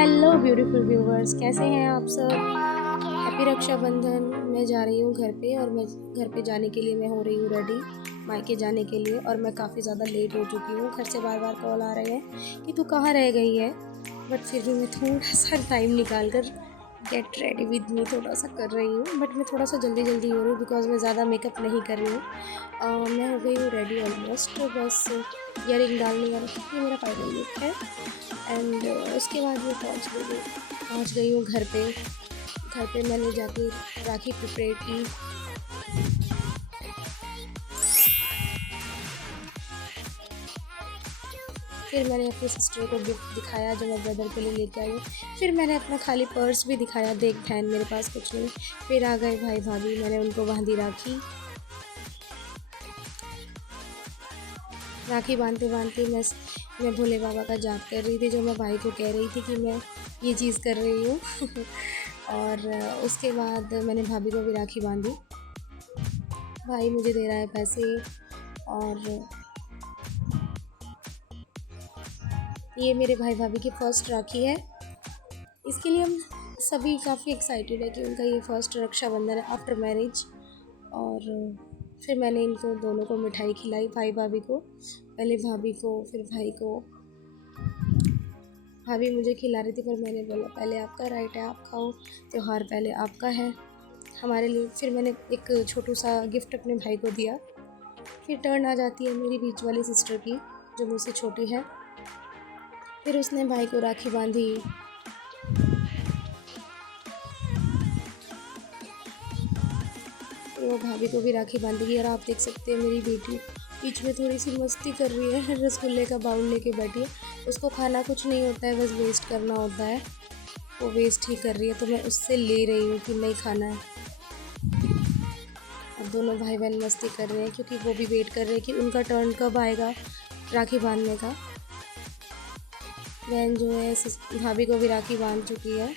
Hello beautiful viewers, कैसे हैं आप सब। हैप्पी रक्षाबंधन। मैं जा रही हूँ घर पे और मैं घर पे जाने के लिए मैं हो रही हूँ रेडी मायके जाने के लिए। और मैं काफ़ी ज़्यादा लेट हो चुकी हूँ। घर से बार बार कॉल आ रहे हैं कि तू कहाँ रह गई है। बट फिर भी मैं थोड़ा सा टाइम निकाल कर गेट रेडी विद मी थोड़ा सा कर रही हूँ। बट मैं थोड़ा सा जल्दी जल्दी हो रही हूँ बिकॉज मैं ज़्यादा मेकअप नहीं कर रही हूँ। मैं हो गई हूँ रेडी ऑलमोस्ट। बस ईयरिंग डालनी है, ये मेरा फाइनल लुक है। एंड उसके बाद मैं पहुंच गई हूँ घर पे। घर पे मैंने जाके राखी प्रिपेयर की। फिर मैंने अपनी सिस्टर को गिफ्ट दिखाया जो मैं ब्रदर के लिए लेके आई हूँ। फिर मैंने अपना खाली पर्स भी दिखाया, देख बहन मेरे पास कुछ नहीं। फिर आ गए भाई भाभी, मैंने उनको बांधी राखी। राखी बांधते बांधते मैं भोले बाबा का जाप कर रही थी, जो मैं भाई को कह रही थी कि मैं ये चीज़ कर रही हूँ। और उसके बाद मैंने भाभी को भी राखी बांधी। भाई मुझे दे रहा है पैसे। और ये मेरे भाई भाभी की फ़र्स्ट राखी है। इसके लिए हम सभी काफ़ी एक्साइटेड है कि उनका ये फ़र्स्ट रक्षाबंधन है आफ्टर मैरिज। और फिर मैंने इनको दोनों को मिठाई खिलाई, भाई भाभी को, पहले भाभी को फिर भाई को। भाभी मुझे खिला रही थी पर मैंने बोला पहले आपका राइट है, आप खाओ, त्यौहार पहले आपका है हमारे लिए। फिर मैंने एक छोटू सा गिफ्ट अपने भाई को दिया। फिर टर्न आ जाती है मेरी बीच वाली सिस्टर की, जो मुझसे छोटी है। फिर उसने भाई को राखी बांधी। फिर वो भाभी को भी राखी बांधेगी। और आप देख सकते हैं मेरी बेटी बीच में थोड़ी सी मस्ती कर रही है। रसगुल्ले का बाउल लेके बैठी है। उसको खाना कुछ नहीं होता है, बस वेस्ट करना होता है। वो वेस्ट ही कर रही है तो मैं उससे ले रही हूँ कि नहीं खाना है। अब दोनों भाई बहन मस्ती कर रहे हैं क्योंकि वो भी वेट कर रहे हैं कि उनका टर्न कब आएगा राखी बांधने का। बहन जो है भाभी को भी राखी बांध चुकी है।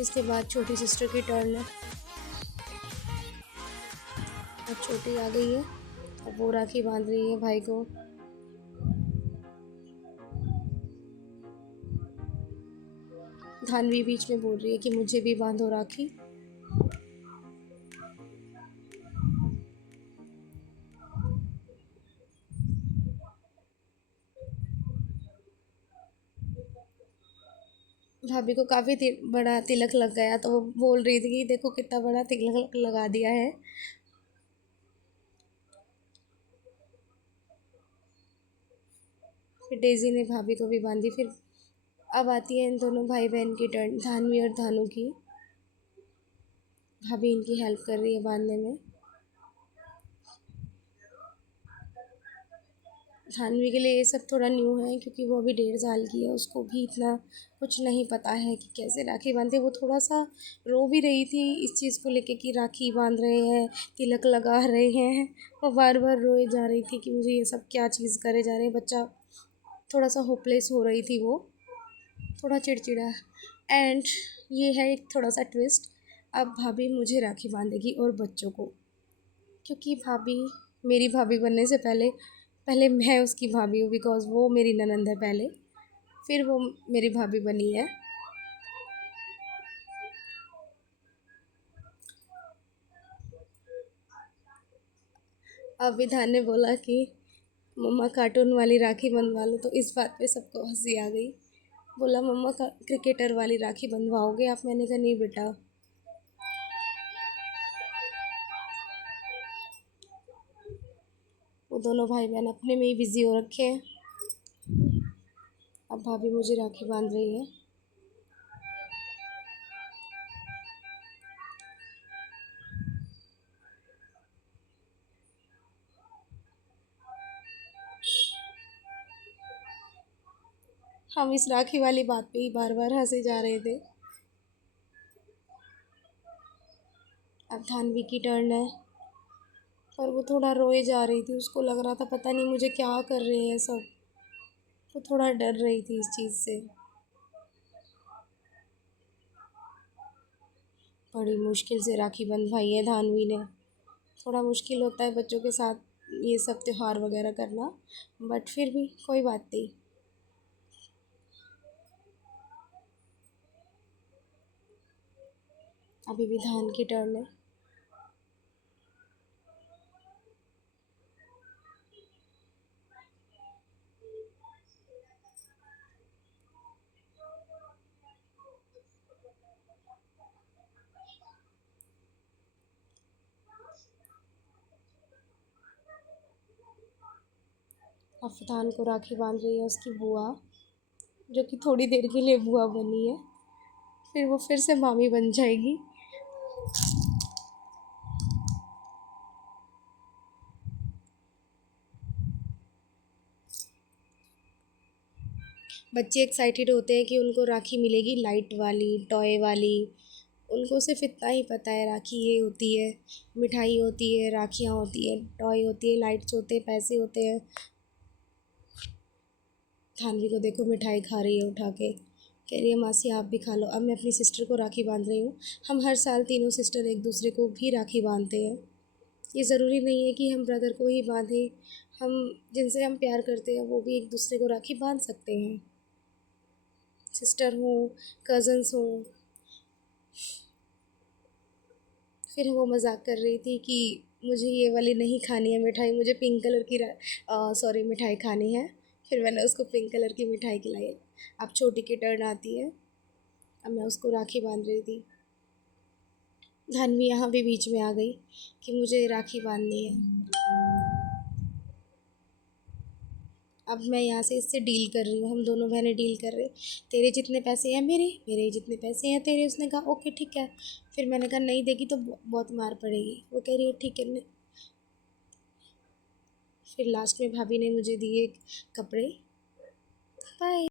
इसके बाद छोटी सिस्टर की टर्न है। अब छोटी आ गई है, अब वो राखी बांध रही है भाई को। धानवी बीच में बोल रही है कि मुझे भी बांधो राखी। भाभी को काफ़ी बड़ा तिलक लग गया तो वो बोल रही थी कि देखो कितना बड़ा तिलक लगा दिया है। फिर डेजी ने भाभी को भी बांधी। फिर अब आती है इन दोनों भाई बहन की टर्न, धानवी और धानु की। भाभी इनकी हेल्प कर रही है बांधने में। जानवी के लिए ये सब थोड़ा न्यू है क्योंकि वो अभी 1.5 साल की है। उसको भी इतना कुछ नहीं पता है कि कैसे राखी बांधते। वो थोड़ा सा रो भी रही थी इस चीज़ को लेके कि राखी बांध रहे हैं, तिलक लगा रहे हैं। वो बार बार रोए जा रही थी कि मुझे ये सब क्या चीज़ करे जा रहे हैं। बच्चा थोड़ा सा होपलेस हो रही थी, वो थोड़ा चिड़चिड़ा। एंड ये है एक थोड़ा सा ट्विस्ट। अब भाभी मुझे राखी बांधेगी और बच्चों को, क्योंकि भाभी मेरी भाभी बनने से पहले पहले मैं उसकी भाभी हूँ बिकॉज़ वो मेरी ननंद है पहले, फिर वो मेरी भाभी बनी है। अब विधान ने बोला कि मम्मा कार्टून वाली राखी बनवा लो, तो इस बात पे सबको हंसी आ गई। बोला मम्मा का क्रिकेटर वाली राखी बनवाओगे आप। मैंने कहा नहीं बेटा। वो दोनों भाई बहन अपने में ही बिज़ी हो रखे हैं। अब भाभी मुझे राखी बांध रही है। हम इस राखी वाली बात पे ही बार बार हंसे जा रहे थे। अब धानवी की टर्न है, पर वो थोड़ा रोए जा रही थी। उसको लग रहा था पता नहीं मुझे क्या कर रहे हैं सब। वो थोड़ा डर रही थी इस चीज़ से। बड़ी मुश्किल से राखी बंधवाई है धानवी ने। थोड़ा मुश्किल होता है बच्चों के साथ ये सब त्यौहार वगैरह करना, बट फिर भी कोई बात नहीं। अभी भी धान की टर्न है। अफधान को राखी बांध रही है उसकी बुआ, जो कि थोड़ी देर के लिए बुआ बनी है, फिर वो फिर से मामी बन जाएगी। बच्चे एक्साइटेड होते हैं कि उनको राखी मिलेगी लाइट वाली, टॉय वाली। उनको सिर्फ इतना ही पता है, राखी ये होती है, मिठाई होती है, राखियाँ होती है, टॉय होती है, लाइट्स होते हैं, पैसे होते हैं। थानवी को देखो मिठाई खा रही है उठा के, कह रही है मासी आप भी खा लो। अब मैं अपनी सिस्टर को राखी बांध रही हूँ। हम हर साल तीनों सिस्टर एक दूसरे को भी राखी बांधते हैं। ये ज़रूरी नहीं है कि हम ब्रदर को ही बांधें, हम जिनसे हम प्यार करते हैं वो भी एक दूसरे को राखी बांध सकते हैं। सिस्टर हो, कज़न्स हो। फिर वो मजाक कर रही थी कि मुझे ये वाली नहीं खानी है मिठाई, मुझे पिंक कलर की सॉरी मिठाई खानी है। फिर मैंने उसको पिंक कलर की मिठाई खिलाई। अब छोटी की टर्न आती है। अब मैं उसको राखी बांध रही थी। धानवी यहाँ भी बीच में आ गई कि मुझे राखी बांधनी है। अब मैं यहाँ से इससे डील कर रही हूँ, हम दोनों बहनें डील कर रहे। तेरे जितने पैसे हैं मेरे, मेरे जितने पैसे हैं तेरे। उसने कहा ओके ठीक है। फिर मैंने कहा नहीं देगी तो बहुत मार पड़ेगी। वो कह रही है ठीक है। फिर लास्ट में भाभी ने मुझे दिए कपड़े। बाय।